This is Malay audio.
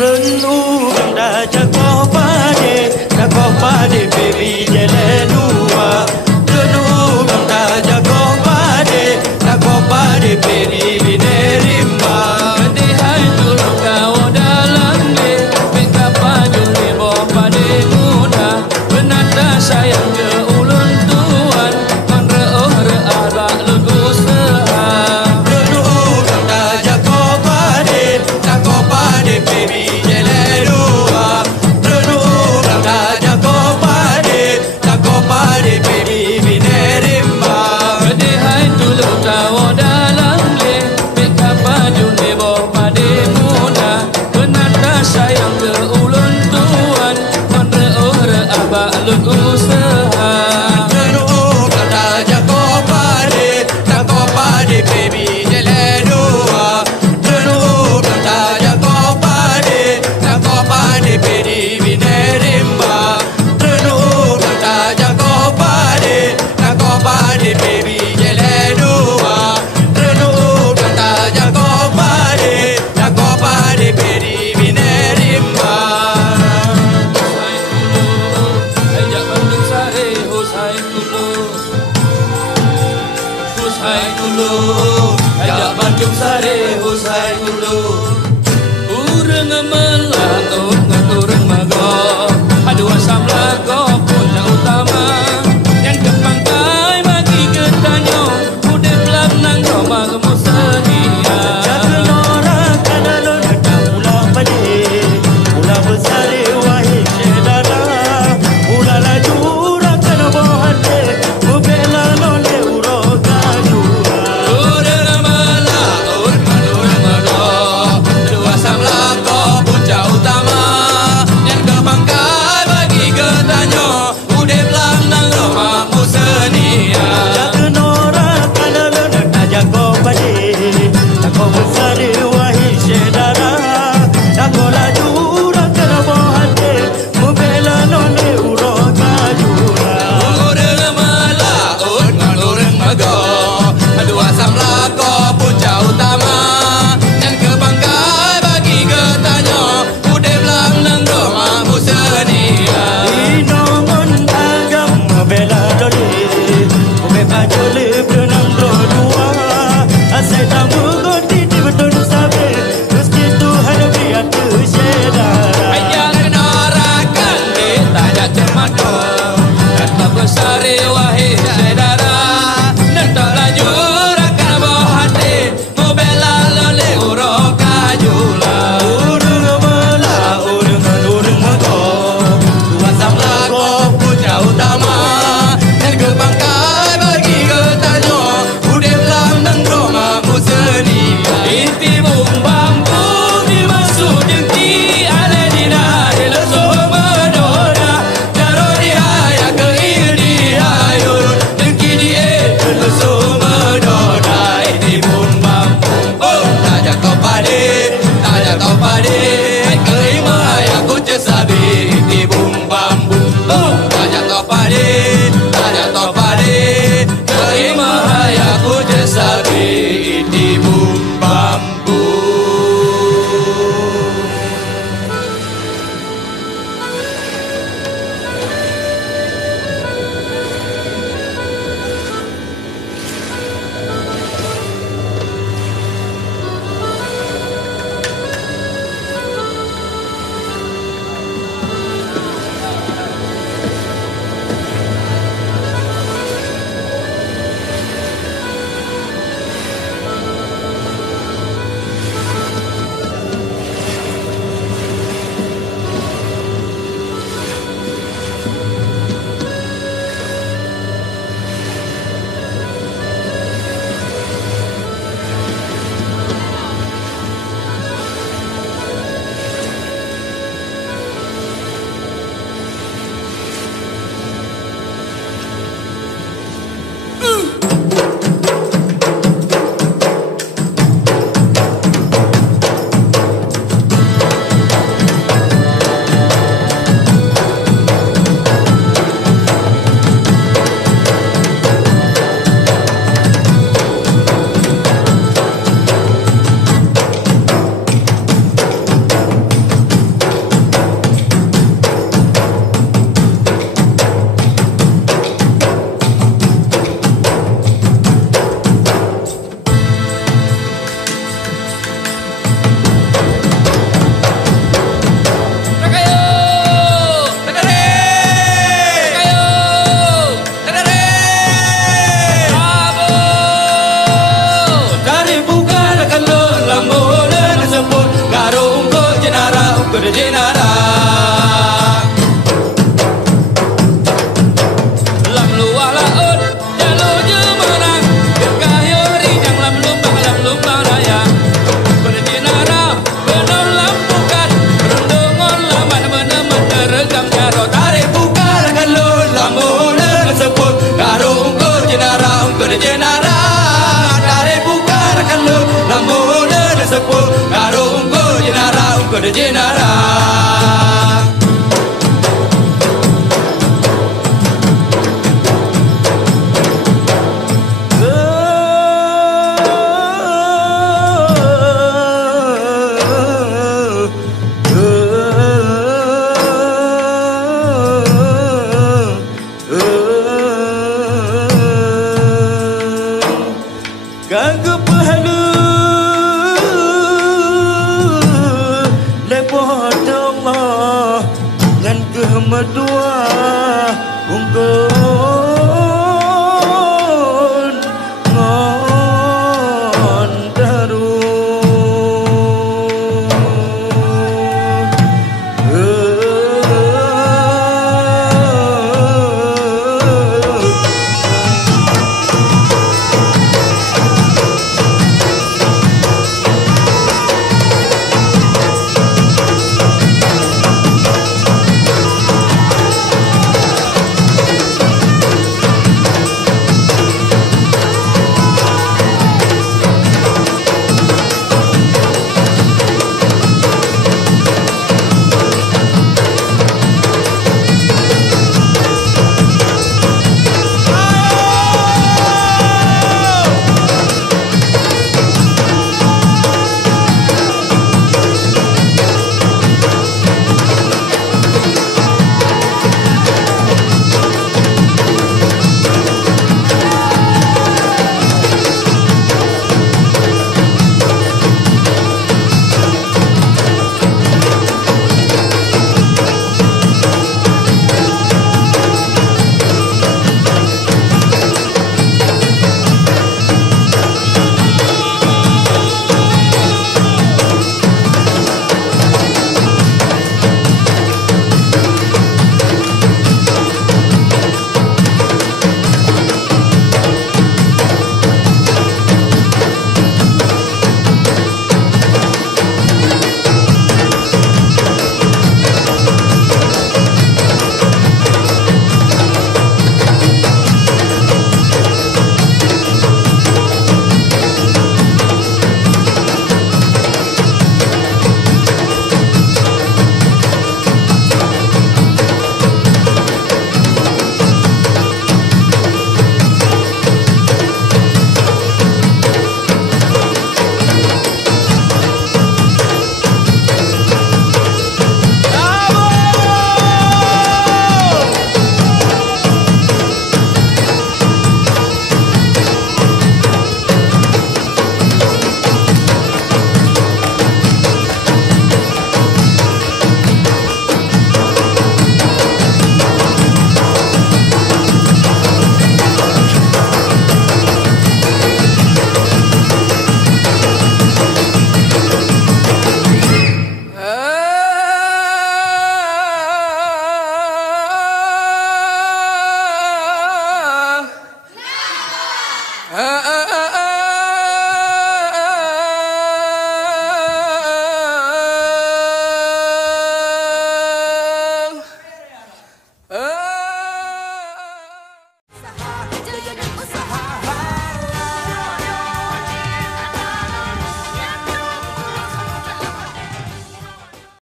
Renu ganda jago pade baby jele dua. Renu ganda jago pade baby binerimba. Kedihai tulung kau dalam le, beka baju lebo pade muda. Benata sayang ke ulun tuan, man reoh reah bak lugu sehah. Renu ganda jago pade baby jele dua. Renu ganda jago pade baby binerimba. Kedihai tulung kau dalam le, beka baju lebo pade muda. Benata sayang ke ulun tuan, man reoh reah bak lugu sehah. Renu ganda jago pade baby jele dua. Renu ganda jago pade baby binerimba. Renu ganda jago pade baby jele dua. Renu ganda jago pade baby binerimba. Ajak Bandung sare husai dulu. Husai dulu. Ajak Bandung sare husai dulu. Urang melako ngaturang mago. Adu asam lago punya utama. Yang kepangkai bagi ketanyo. Udah belak nang roma kamu sedia. Jagenora kanalo nada ulah besare wahai sedara. Ulah laju rakan bohate ubela lole uroga jua. Urang melako ngaturang mago. Adu asam lago punya utama. Yang kepangkai bagi ketanyo. Udah belak nang roma kamu sedia. Jagenora kanalo nada jago besare wahai sedara. Jago laju rakan bohate ubela lole uroga jua. Urang melako ngaturang mago. Adu asam lago punya utama. Yang kepangkai bagi ketanyo. Udah belak nang roma kamu sedia. Inongon agam bela dole ube bajole berenang berdua. Asai tamu goti di beton sabe meski Tuhan berikan kesedara. Ayah norakan di tanya cermado. Kata besar wahai saudara. Nentok laju rakan bohate. Mobela lole uroka jula. Urung mago dua sam lago punya utama. Dan kebangkai bagi ketanyo. Udah belang nang roma museni. Inti bung bambu di masuk jengki. Ale dina dela soba doda. Jaro dihaya ke ini hayur. Jengki di dela soba doda. Inti bung bambu. Oh, tanya kau pade. Ke ima ya ku cesabi. Inti bung bambu. Oh, tanya kau pade.